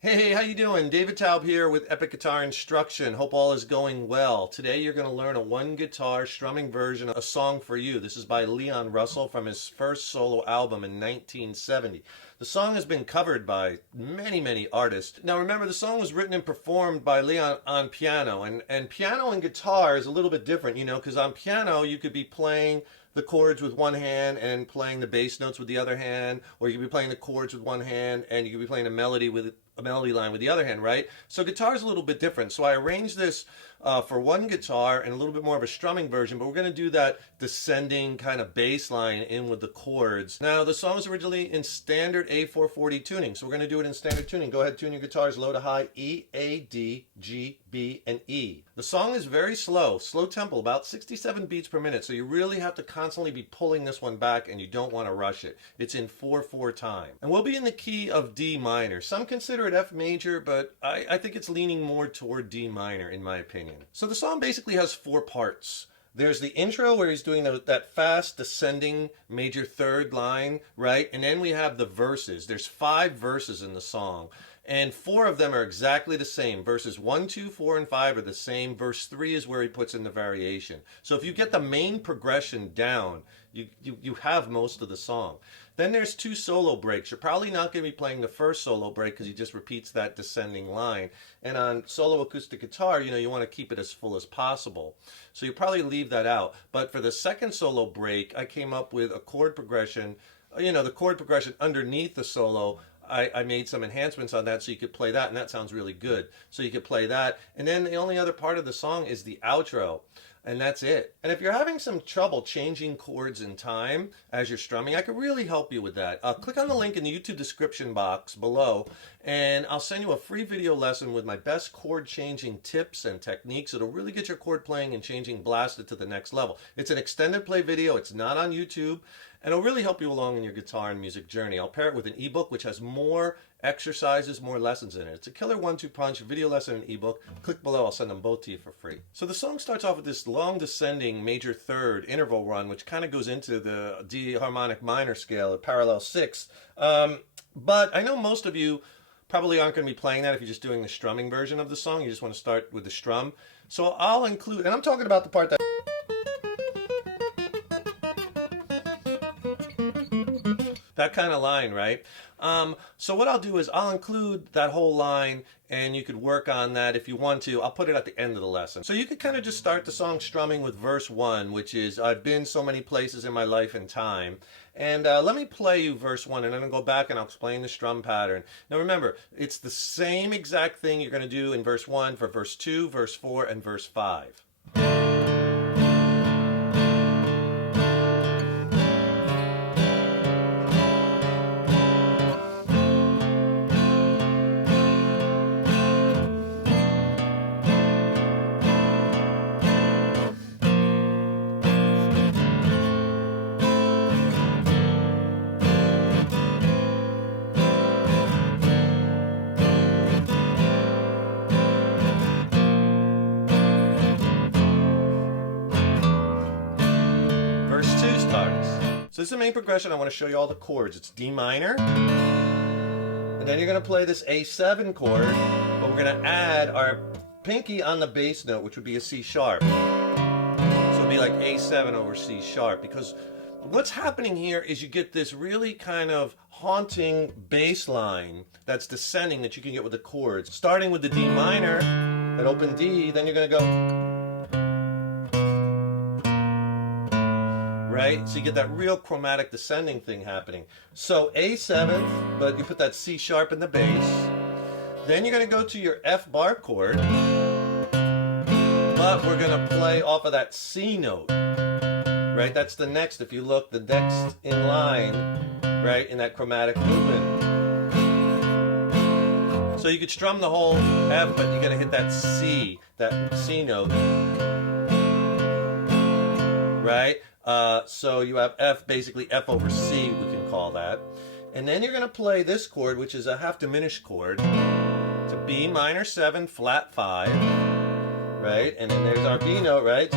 Hey, how you doing? David Taub here with Epic Guitar Instruction. Hope all is going well. Today you're going to learn a one guitar strumming version of A Song for You. This is by Leon Russell from his first solo album in 1970. The song has been covered by many artists. Now remember, the song was written and performed by Leon on piano, and piano and guitar is a little bit different, because on piano you could be playing the chords with one hand and playing the bass notes with the other hand, or you could be playing the chords with one hand and you could be playing a melody line with the other hand, right? So guitar is a little bit different. So I arranged this for one guitar and a little bit more of a strumming version, but we're going to do that descending kind of bass line in with the chords. Now the song is originally in standard A440 tuning, so we're going to do it in standard tuning. Go ahead, tune your guitars low to high, E, A, D, G, B, and E. The song is very slow tempo, about 67 beats per minute, so you really have to constantly be pulling this one back and you don't want to rush it. It's in 4/4 time. And we'll be in the key of D minor. Some consider it F major, but I think it's leaning more toward D minor in my opinion. So the song basically has four parts. There's the intro where he's doing that fast descending major third line, right? And then we have the verses. There's 5 verses in the song, and 4 of them are exactly the same. Verses 1, 2, 4, and 5 are the same. Verse 3 is where he puts in the variation. So if you get the main progression down, you have most of the song. Then there's 2 solo breaks. You're probably not going to be playing the first solo break because he just repeats that descending line. And on solo acoustic guitar, you want to keep it as full as possible. So you probably leave that out. But for the second solo break, I came up with a chord progression. The chord progression underneath the solo, I made some enhancements on that so you could play that, and that sounds really good. So you could play that. And then the only other part of the song is the outro. And that's it. And if you're having some trouble changing chords in time as you're strumming, I could really help you with that. Click on the link in the YouTube description box below, and I'll send you a free video lesson with my best chord changing tips and techniques. It'll really get your chord playing and changing blasted to the next level. It's an extended play video. It's not on YouTube, and it'll really help you along in your guitar and music journey. I'll pair it with an ebook which has more exercises, more lessons in it. It's a killer 1-2 punch video lesson and ebook. Click below, I'll send them both to you for free. So the song starts off with this long descending major third interval run, which kind of goes into the D harmonic minor scale at parallel 6. But I know most of you probably aren't going to be playing that if you're just doing the strumming version of the song. You just want to start with the strum. So I'll include, and I'm talking about the part that kind of line, right? So what I'll do is I'll include that whole line, and you could work on that if you want to. I'll put it at the end of the lesson. So you could kind of just start the song strumming with verse 1, which is, I've been so many places in my life and time. And let me play you verse 1, and then I'll go back and I'll explain the strum pattern. Now remember, it's the same exact thing you're going to do in verse 1 for verse 2, verse 4, and verse 5. So this is the main progression. I want to show you all the chords. It's D minor, and then you're going to play this A7 chord, but we're going to add our pinky on the bass note, which would be a C sharp. So it'll be like A7 over C sharp, because what's happening here is you get this really kind of haunting bass line that's descending that you can get with the chords. Starting with the D minor, that open D, then you're going to go, right? So you get that real chromatic descending thing happening. So A7, but you put that C sharp in the bass. Then you're going to go to your F bar chord, but we're going to play off of that C note, right? That's the next, if you look, the next in line, right, in that chromatic movement. So you could strum the whole F, but you're going to hit that C note, right? So you have F, basically F over C, we can call that. And then you're going to play this chord, which is a half diminished chord. It's a B minor 7, flat 5, right? And then there's our B note, right?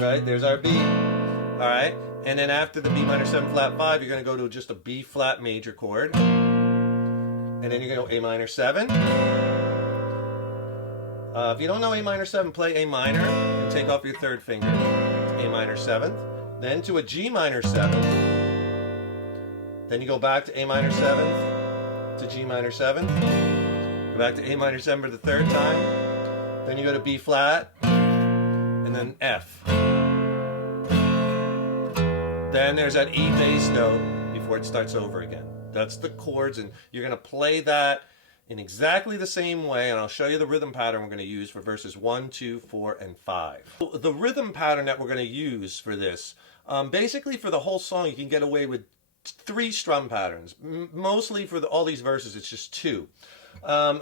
Right, there's our B. All right, and then after the B minor 7, flat 5, you're going to go to just a B flat major chord. and then you're going to A minor 7. If you don't know A minor 7, play A minor and take off your third finger. A minor 7th, then to a G minor 7th, then you go back to A minor 7th, to G minor 7th, go back to A minor 7 for the third time, then you go to B flat, and then F. Then there's that E bass note before it starts over again. That's the chords, and you're going to play that in exactly the same way, and I'll show you the rhythm pattern we're going to use for verses 1, 2, 4, and 5. The rhythm pattern that we're going to use for this, basically for the whole song, you can get away with 3 strum patterns. Mostly for all these verses, it's just 2.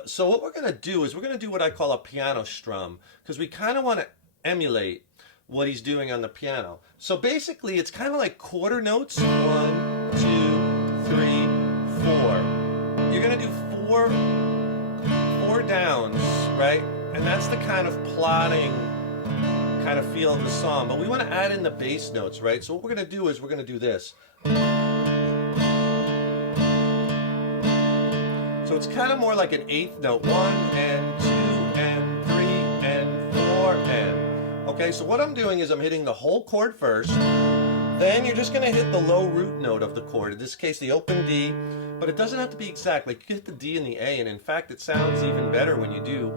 So what we're going to do is we're going to do what I call a piano strum, because we kind of want to emulate what he's doing on the piano. So basically, it's kind of like quarter notes. 1, 2, 3, 4. You're going to do 4 downs, right? And that's the kind of plotting kind of feel of the song. But we want to add in the bass notes, right? So what we're going to do is we're going to do this. So it's kind of more like an 8th note. 1 and 2 and 3 and 4 and... Okay, so what I'm doing is I'm hitting the whole chord first. Then you're just going to hit the low root note of the chord, in this case the open D, but it doesn't have to be exact. Like you hit the D and the A, and in fact it sounds even better when you do,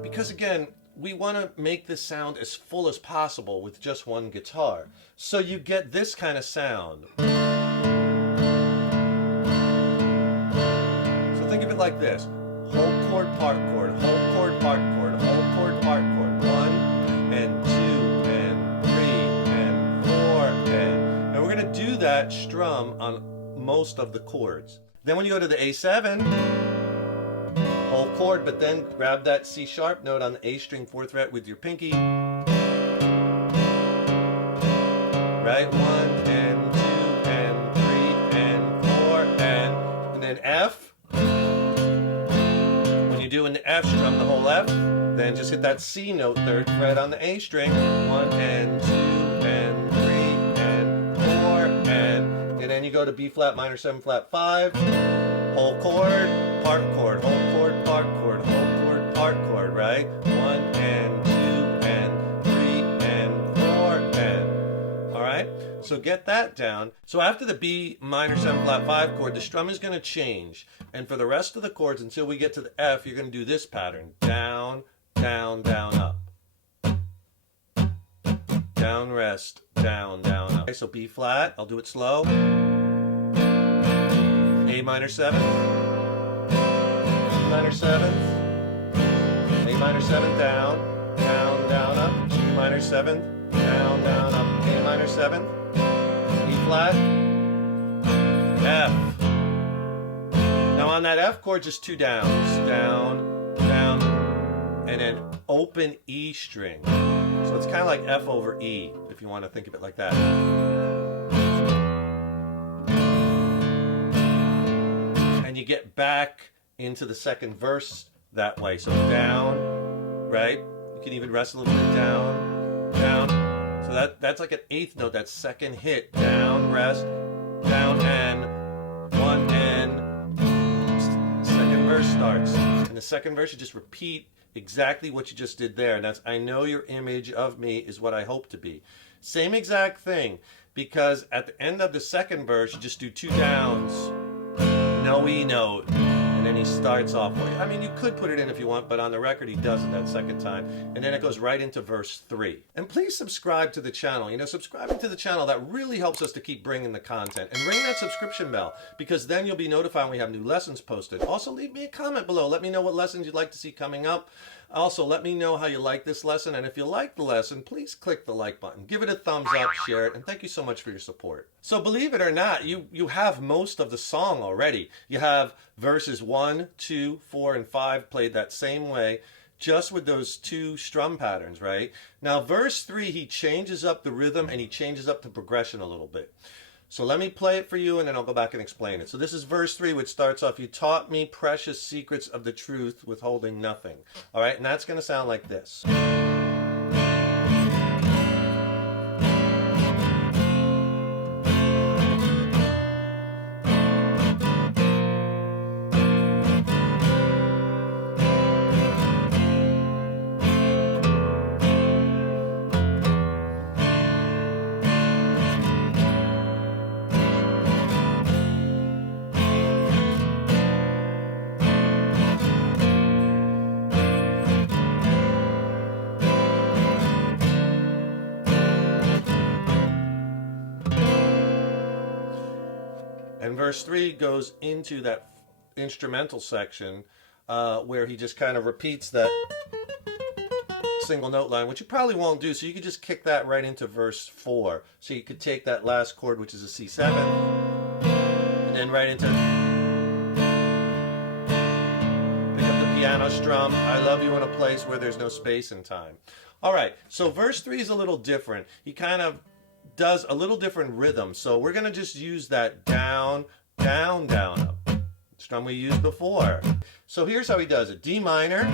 because again, we want to make this sound as full as possible with just one guitar. So you get this kind of sound. So think of it like this. Whole chord, part chord, whole chord, part chord, whole chord, part chord. 1 and 2 and 3 and 4 and we're going to do that strum on most of the chords. Then when you go to the A7, whole chord, but then grab that C sharp note on the A string 4th fret with your pinky. Right? 1 and 2 and 3 and 4 and then F. When you're doing the F, strum the whole F. Then just hit that C note 3rd fret on the A string. 1 and 2 and 3 and 4 and then you go to B flat minor 7 flat 5. Whole chord, part chord, whole chord, part chord, whole chord, part chord, right? 1 and 2 and 3 and 4 and... Alright? So get that down. So after the B minor 7 flat 5 chord, the strum is going to change. And for the rest of the chords, until we get to the F, you're going to do this pattern. Down, down, down, up. Down, rest, down, down, up. Okay, so B flat, I'll do it slow. A minor 7, B minor 7, A minor 7, down, down, down, up, G minor 7, down, down, up, A minor 7, E flat, F. Now on that F chord, just 2 downs, down, down, and then open E string. So it's kind of like F over E, if you want to think of it like that. You get back into the second verse that way. So down, right? You can even rest a little bit down, down. So that's like an 8th note, that second hit. Down, rest, down, and 1 and second verse starts. In the second verse, you just repeat exactly what you just did there. And that's, I know your image of me is what I hope to be. Same exact thing, because at the end of the second verse, you just do 2 downs. No E note, and then he starts off. I mean, you could put it in if you want, but on the record he doesn't that second time, and then it goes right into verse 3. And please subscribe to the channel. You know, subscribing to the channel, that really helps us to keep bringing the content. And ring that subscription bell, because then you'll be notified when we have new lessons posted. Also, leave me a comment below. Let me know what lessons you'd like to see coming up. Also, let me know how you like this lesson, and if you like the lesson, please click the like button. Give it a thumbs up, share it, and thank you so much for your support. So believe it or not, you have most of the song already. You have verses 1, 2, 4, and 5 played that same way, just with those 2 strum patterns, right? Now, verse 3, he changes up the rhythm, and he changes up the progression a little bit. So let me play it for you, and then I'll go back and explain it. So this is verse 3, which starts off, you taught me precious secrets of the truth, withholding nothing. All right, and that's going to sound like this. And verse 3 goes into that instrumental section where he just kind of repeats that single note line, which you probably won't do, so you could just kick that right into verse 4. So you could take that last chord, which is a C7, and then right into pick up the piano strum, I love you in a place where there's no space and time. All right, so verse 3 is a little different. He kind of does a little different rhythm, so we're going to just use that down, down, down, up strum we used before. So here's how he does it. D minor,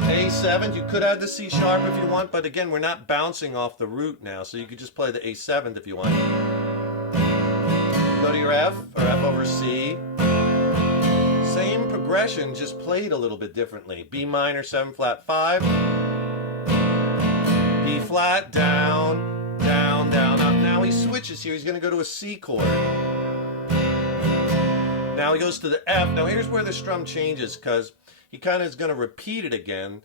A7, you could add the C sharp if you want, but again, we're not bouncing off the root now, so you could just play the A7 if you want. Go to your F, or F over C. Same progression, just played a little bit differently. B minor, 7 flat 5. B flat, down, down, down, up. Now he switches here, he's going to go to a C chord. Now he goes to the F. Now here's where the strum changes, because he kind of is going to repeat it again.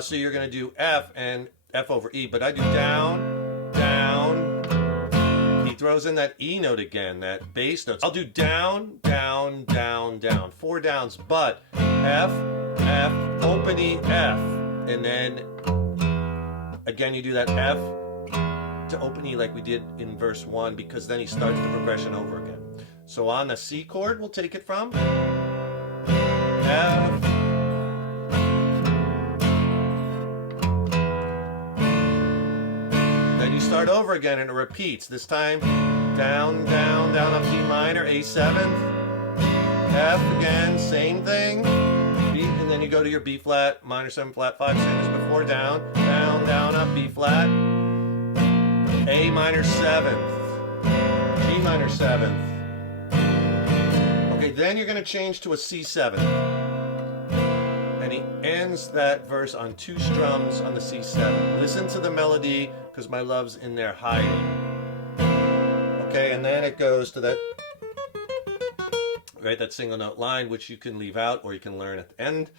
So you're going to do F and F over E, but I do down, down. He throws in that E note again, that bass note. I'll do down, down, down, down. 4 downs, but F, F, open E, F. And then again you do that F to open E like we did in verse 1, because then he starts the progression over again. So on the C chord, we'll take it from F, then you start over again and it repeats. This time down, down, down, up D minor, A7, F again, same thing, B, and then you go to your B flat, minor 7 flat 5, same as before, down, down, down, up, B flat, A minor 7th, G minor 7th. Okay, then you're going to change to a C7. And he ends that verse on 2 strums on the C7. Listen to the melody, because my love's in there hiding. Okay, and then it goes to that, right, that single note line, which you can leave out or you can learn at the end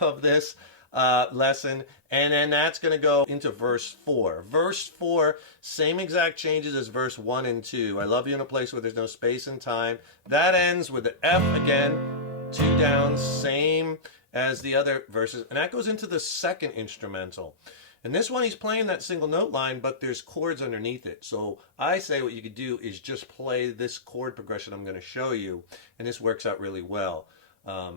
of this lesson. And then that's going to go into verse 4. Verse 4, same exact changes as verse 1 and 2. I love you in a place where there's no space and time. That ends with the F again, 2 downs, same as the other verses. And that goes into the second instrumental. And this one he's playing that single note line, but there's chords underneath it. So I say what you could do is just play this chord progression I'm going to show you, and this works out really well.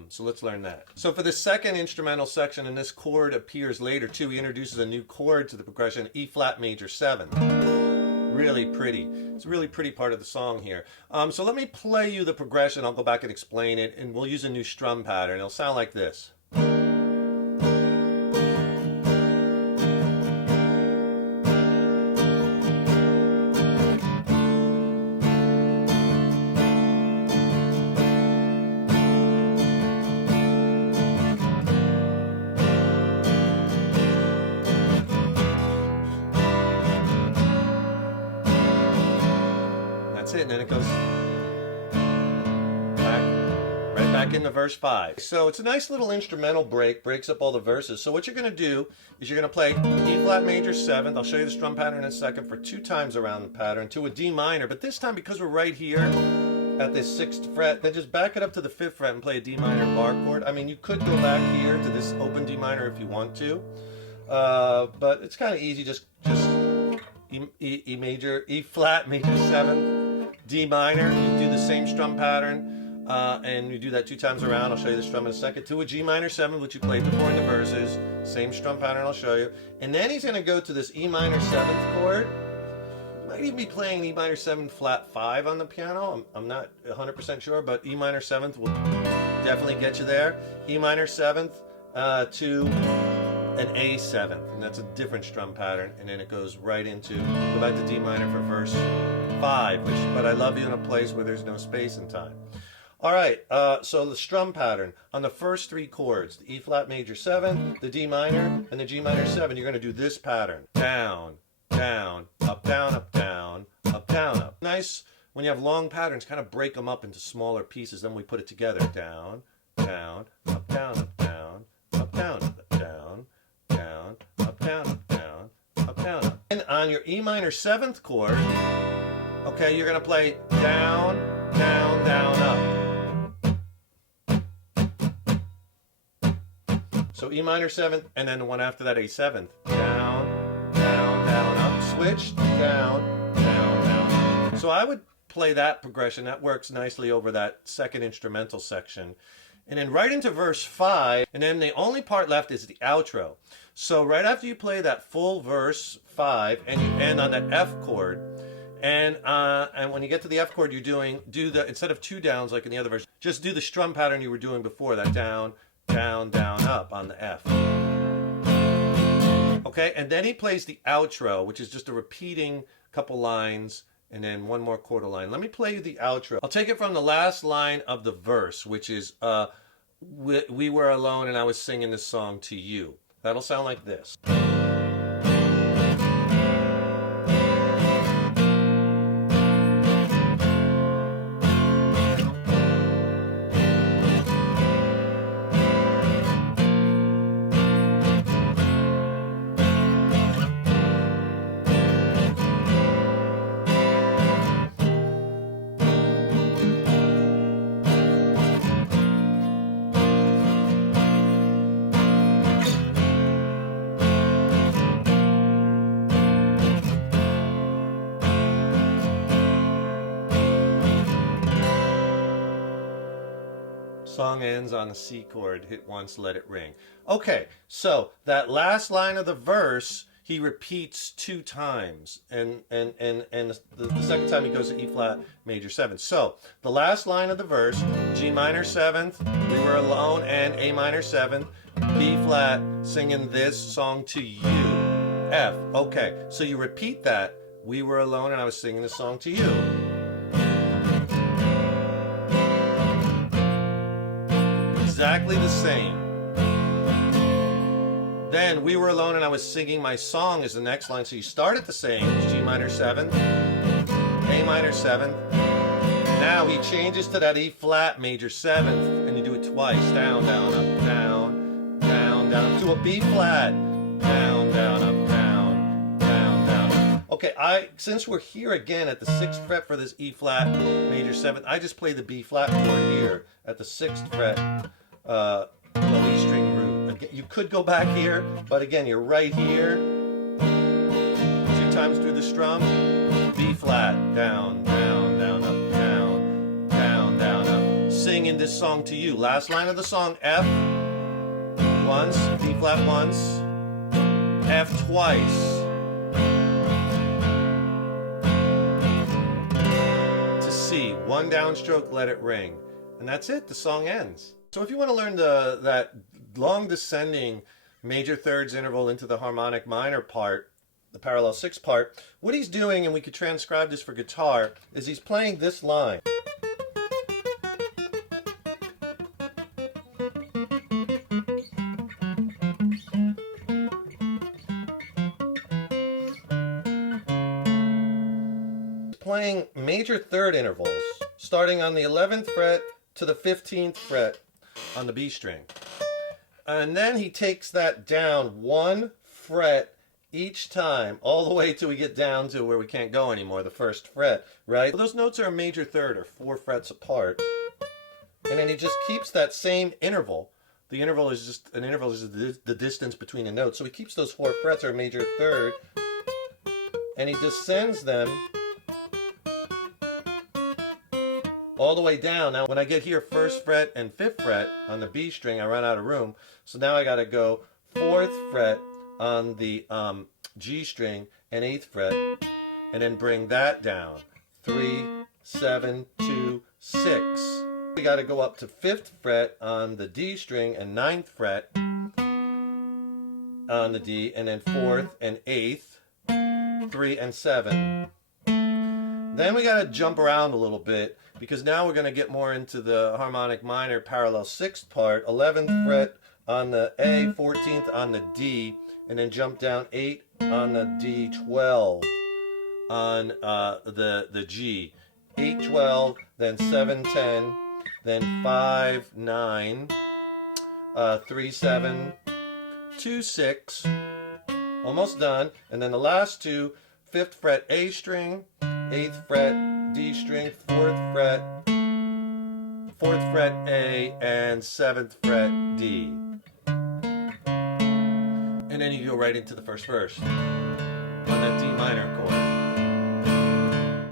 So let's learn that. So for the second instrumental section, and this chord appears later too, he introduces a new chord to the progression, E flat major 7. Really pretty. It's a really pretty part of the song here. So let me play you the progression. I'll go back and explain it, and we'll use a new strum pattern. It'll sound like this. It, and then it goes right back into verse 5. So it's a nice little instrumental break, breaks up all the verses. So what you're going to do is you're going to play E flat major 7th. I'll show you the strum pattern in a second for 2 times around the pattern to a D minor, but this time because we're right here at this 6th fret, then just back it up to the 5th fret and play a D minor bar chord. I mean, you could go back here to this open D minor if you want to, but it's kind of easy. Just E major, E flat major 7th, D minor, you do the same strum pattern, and you do that 2 times around. I'll show you the strum in a second. To a G minor 7, which you played before in the verses. Same strum pattern I'll show you. And then he's going to go to this E minor 7th chord. You might even be playing E minor 7 flat 5 on the piano. I'm not 100% sure, but E minor 7th will definitely get you there. E minor 7th to an A7th, and that's a different strum pattern, and then it goes right into, go back to D minor for verse 5, but I love you in a place where there's no space and time. All right, so the strum pattern, on the first 3 chords, the E flat major 7, the D minor, and the G minor 7, you're going to do this pattern. Down, down, up, down, up, down, up, down, up. Nice, when you have long patterns, kind of break them up into smaller pieces, then we put it together. Down, down, up, down, up, down, up, down, up, down, down, up, down, up, down, up, down, up. And on your E minor 7th chord, Okay, you're going to play down, down, down, up. So E minor 7th, and then the one after that, A 7th. Down, down, down, up. Switch, down, down, down. So I would play that progression. That works nicely over that second instrumental section. And then right into verse 5, and then the only part left is the outro. So right after you play that full verse 5, and you end on that F chord, and when you get to the F chord, do the, instead of 2 downs like in the other verse, just do the strum pattern you were doing before, that down, down, down, up on the F. Okay, and then he plays the outro, which is just a repeating couple lines, and then one more quarter line. Let me play you the outro. I'll take it from the last line of the verse, which is, we were alone and I was singing this song to you. That'll sound like this. Song ends on a C chord, hit once, let it ring. Okay, so that last line of the verse, he repeats 2 times, and the second time he goes to E flat major 7. So the last line of the verse, G minor 7th, we were alone, and A minor 7th, B flat, singing this song to you, F. Okay, so you repeat that, we were alone and I was singing this song to you. Exactly the same. Then we were alone and I was singing my song is the next line. So you start at the same, G minor 7th, A minor 7th. Now he changes to that E flat major 7th, and you do it twice. Down, down, up, down, down, down, to a B flat. Down, down, up, down, down, down. Okay, since we're here again at the 6th fret for this E flat major 7th, I just play the B flat chord here at the 6th fret. Low E string root. Again, you could go back here, but again, you're right here. 2 times through the strum. B flat, down, down, down, up, down, down, down, up. Singing this song to you. Last line of the song, F once, B flat once, F twice. To C, 1 downstroke, let it ring. And that's it, the song ends. So if you want to learn that long descending major thirds interval into the harmonic minor part, the parallel 6 part, what he's doing, and we could transcribe this for guitar, is he's playing this line. Playing major third intervals, starting on the 11th fret to the 15th fret on the B string. And then he takes that down 1 fret each time, all the way till we get down to where we can't go anymore, the 1st fret, right? So those notes are a major third, or 4 frets apart. And then he just keeps that same interval. The interval is just, an interval is the distance between the notes. So he keeps those 4 frets, or a major third, and he descends them all the way down. Now when I get here, 1st fret and 5th fret on the B string, I run out of room. So now I got to go 4th fret on the G string and 8th fret, and then bring that down. 3, 7, 2, 6. We got to go up to 5th fret on the D string and 9th fret on the D, and then 4th and 8th, 3 and 7. Then we got to jump around a little bit, because now we're going to get more into the harmonic minor parallel 6th part. 11th fret on the A, 14th on the D, and then jump down 8 on the D, 12 on the G. 8, 12, then 7, 10, then 5, 9, 3, 7, 2, 6, almost done. And then the last 2, 5th fret A string, 8th fret, D string, 4th fret A, and 7th fret D. And then you go right into the first verse on that D minor chord.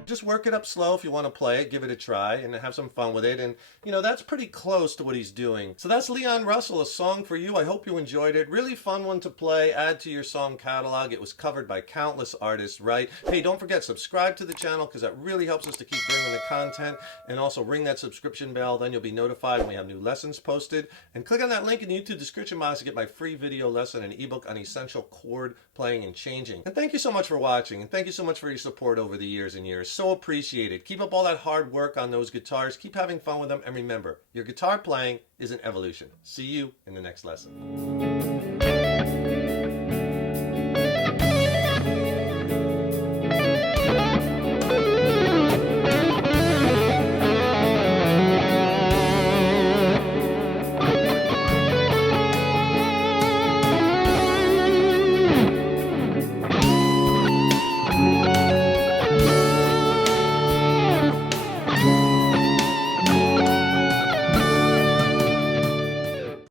Just work it up slow if you want to play it, give it a try, and have some fun with it. And, you know, that's pretty close to what he's doing. So that's Leon Russell, A Song for You. I hope you enjoyed it. Really fun one to play. Add to your song catalog. It was covered by countless artists, right? Hey, don't forget, subscribe to the channel because that really helps us to keep bringing the content. And also ring that subscription bell. Then you'll be notified when we have new lessons posted. And click on that link in the YouTube description box to get my free video lesson and ebook on essential chord playing and changing. And thank you so much for watching. And thank you so much for your support over the years and years. So appreciated. Keep up all that hard work on those guitars. Keep having fun with them. And remember, your guitar playing is an evolution. See you in the next lesson.